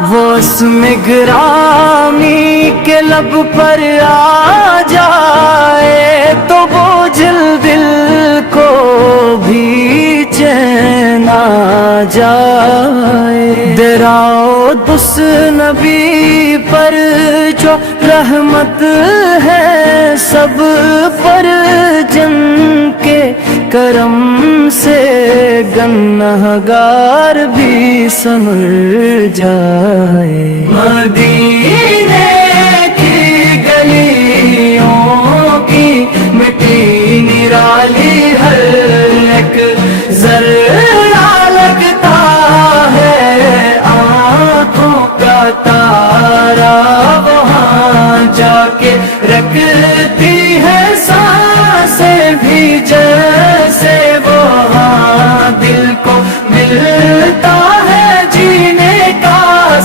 وہ اسم گرامی کے لب پر آ جائے تو بوجھل دل کو بھی چین آ جائے۔ ڈراؤ اس نبی پر جو رحمت ہے سب پر، جن کے کرم سے گنہگار بھی سنور جائے۔ مدینے کی گلیوں کی مٹی نرالی، ہر ایک ذرہ لگتا ہے آنکھوں کا تارا، وہاں جا کے رکھتی ہے سانسیں بھی جیسے وہاں دل کو ملتا ہے جینے کا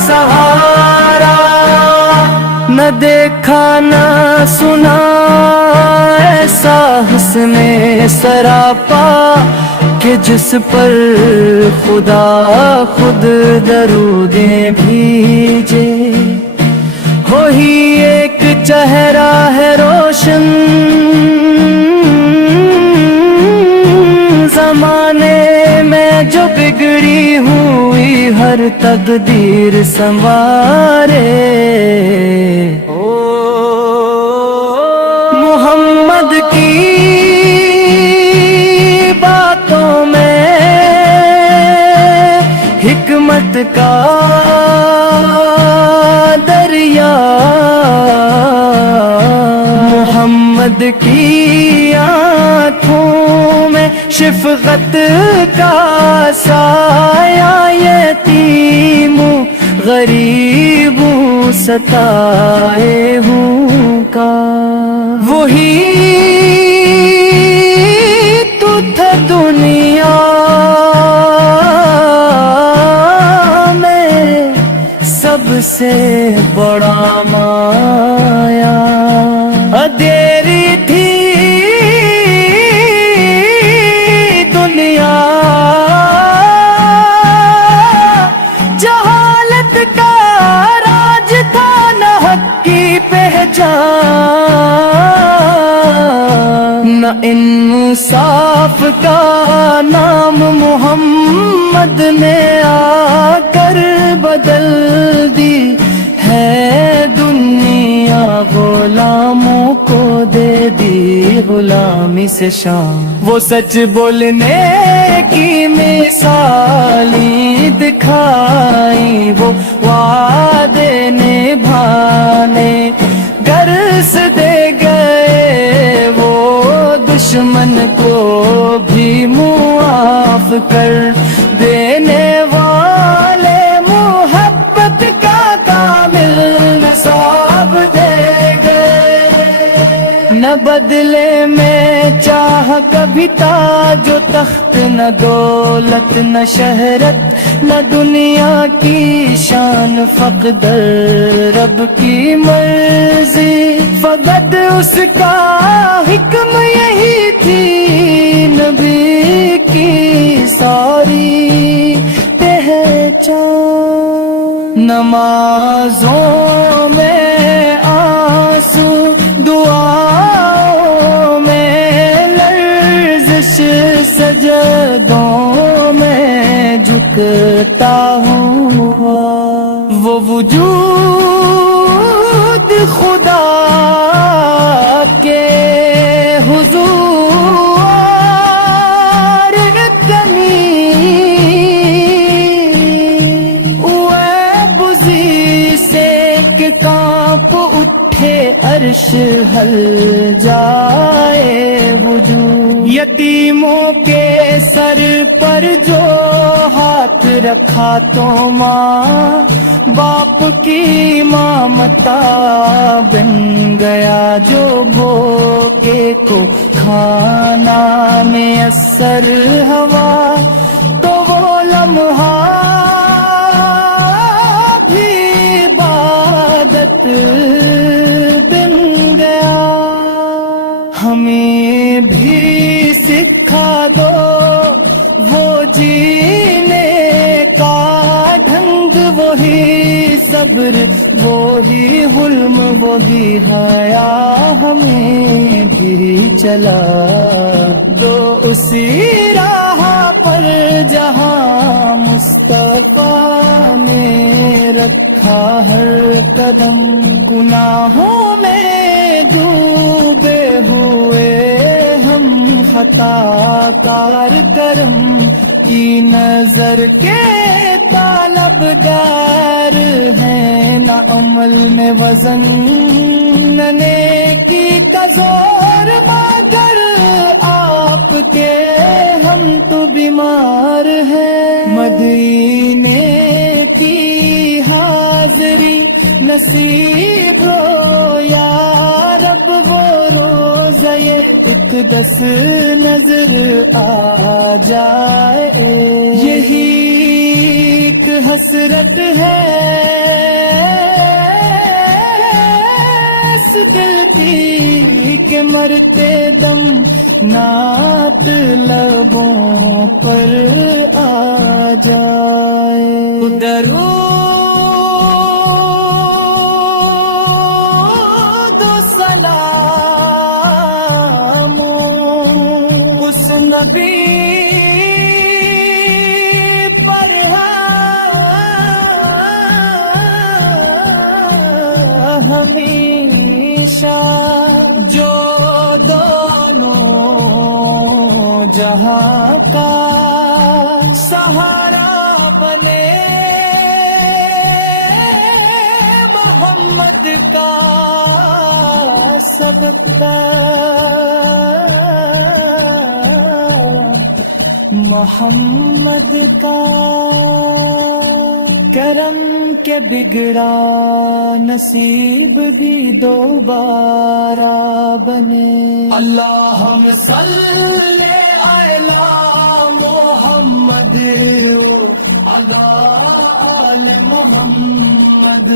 سہارا۔ نہ دیکھا نہ سنا ایسا حسن سراپا کہ جس پر خدا خود درودیں بھیجے۔ وہی ایک چہرہ ہے روشن زمانے میں، جو بگڑی ہوئی ہر تقدیر سنوارے۔ محمد کی باتوں میں حکمت کا دریا، محمد کی آنکھوں میں شفقت کا سایہ، یتیموں غریبوں ستائے ہوں کا۔ وہی تو تھا دنیا میں سب سے بڑا مایا، اندھیری تھی دنیا جہالت کا راج تھا نہ حق کی پہچان، نہ انصاف کا نام محمد نے آ کر بدل دی ہے دنیا، غلاموں کو دے دی غلامی سے شان۔ وہ سچ بولنے کی مثالیں دکھائی، وہ وعدے نبھانے گرس دے گئے، وہ دشمن کو بھی معاف کر دینے والے، محبت کا کامل نصاب دے گئے۔ نہ بدلے میں چاہ کبھی تاج و تخت، نہ دولت نہ شہرت نہ دنیا کی شان، فقط رب کی مرضی فقط اس کا حکم یہی تھی، نبی کی ساری پہچان۔ نمازوں میں آنسو، دعاؤں میں لرزش، سجدوں میں جھکتا ہوا، وہ وجود خدا کے حضور کانپ اٹھے عرش ہل جائے وجود، یتیموں کے سر پر جو ہاتھ رکھا تو ماں باپ کی ممتا بن گیا، جو بھوکے کو کھانا میسر ہوا تو وہ لمحہ بن گیا۔ ہمیں بھی سکھا دو وہ جینے کا ڈھنگ، وہی صبر وہی حلم وہی حیا ہمیں بھی چلا دو اسی راہ پر جہاں مصطفیٰ نے رکھا ہر قدم گناہوں میں ڈوبے ہوئے ہم خطا کار کرم کی نظر کے طلبگار ہیں نہ عمل میں وزن نہ نیکی کا زور مگر آپ کے ہم تو بیمار ہیں مدینے کی حاضری نصیب ہو یا رب وہ روزہ اقدس نظر آ جائے یہی ایک حسرت ہے اس دل کی کہ مرتے دم نعت لبوں پر آ جائے درود و سلام اس نبی پر ہمیشہ جو دونوں جہاں کا سہارا بنے محمد کا صدقہ محمد کا کرم کے بگڑا نصیب بھی دوبارہ بنے اللہم صلی علی محمد علی آل محمد